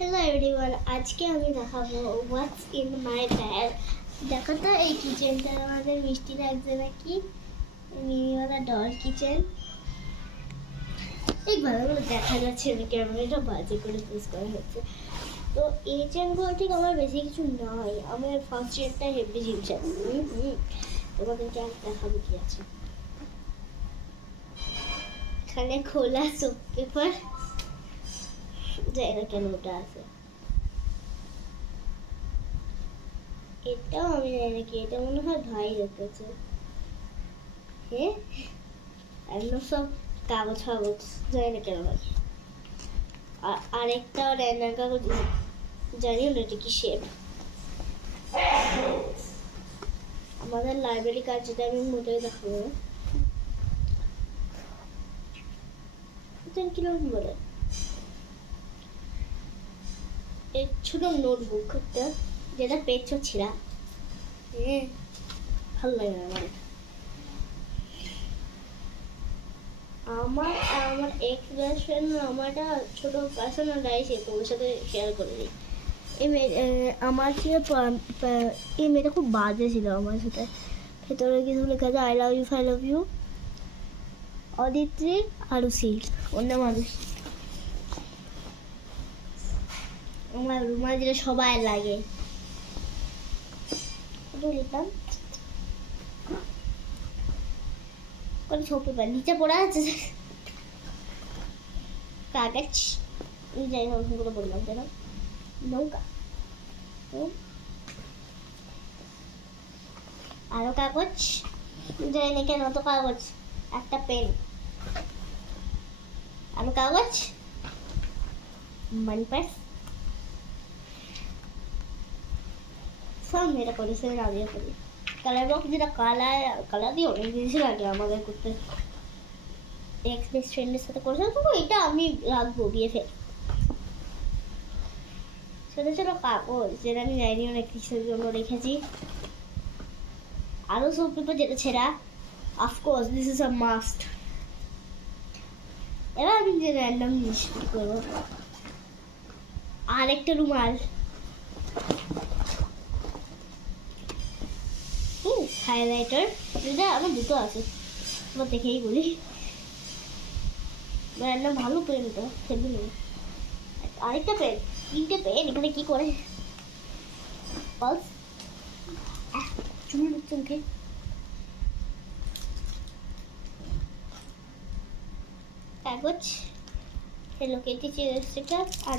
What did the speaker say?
Hello everyone, আজকে আমি দেখাবো হোয়াটস ইন মাই ব্যাগ। দেখো তো এই কিচেনটা আমাদের মিষ্টি লাগছে নাকি? মিনিওয়ালা ডল কিচেন। এই ভালোগুলো দেখা যাচ্ছে না, ক্যামেরাটা বাজে করে পোজ করা হচ্ছে। তো এই চেনগুলো ঠিক আমার বেশি কিছু নয়, আমার ফার্স্ট চেনটা হেভি জিনিস আছে। তোমাদেরকে আর দেখাবো কি আছে। এখানে খোলা সোপ পেপার, যাই না কেন ওটা আছে। এটাও আমি জানি নাকি, এটা মনে হয় ভাই রেখেছে। হ্যাঁ, একদম সব কাগজ ফাগজ, জানি না কেন ভাই। আর আরেকটাও রান্নার কাগজ, জানিও না এটা কি শেপ। আমাদের লাইব্রেরি কার্ড, যেটা আমি মোটেই দেখাবো না। কিরকম বলে এই ছোট নোটবুক একটা, যেটা পেজ ছিঁড়া। হ্যাঁ, ভালো লাগে না আমার। আমার এক্স বেস্ট ফ্রেন্ড আমারটা ছোট পার্সোনাল ডায়েরি, তোমার সাথে শেয়ার করে দিই। এই মেয়ে আমার ছিল, এই মেয়েটা খুব বাজে ছিল আমার সাথে। ভেতরে কিছু লেখা আছে, আই লাভ ইউ অদিত্রী আরুষি, অন্য মানুষ। আমার রুমাল যেটা সবাই লাগে, লিখতাম কোন ছোপে পাই নিচে পড়ে আছে কাগজ। যাই হোক, করে বললাম কেন নৌকা। আরো কাগজ, যাই না কেন তো কাগজ। একটা পেন, আরো কাগজ, মানি পার্স, সব মেয়েরা করি, সে আমিও করি। কালার বক্স, যেটা কালার দিয়ে অনেক জিনিস লাগে আমাদের করতে। এক্স বেস্ট ফ্রেন্ডের সাথে করেছে তো, এটা আমি রাখবো বিয়ে ফের। ছোট ছোট কাগজ, যেটা আমি জানি অনেক কিছুর জন্য রেখেছি। আরো সব পেপার, যেটা ছেঁড়া। Of course this is a must. এবার আমি যে র্যান্ডম জিনিস করবো। আর একটা রুমাল, হাইলাইটার, যেটা আমার দুটো আছে, তোমার দেখেই বলি। র্যান্ডম ভালো পেন, তো ফেলবি না। আরেকটা পেন, তিনটে পেন, এখানে কি করে পালস চুল ঢুকছে মুখে। কাগজ, হ্যালো কিটি স্টিকার, আর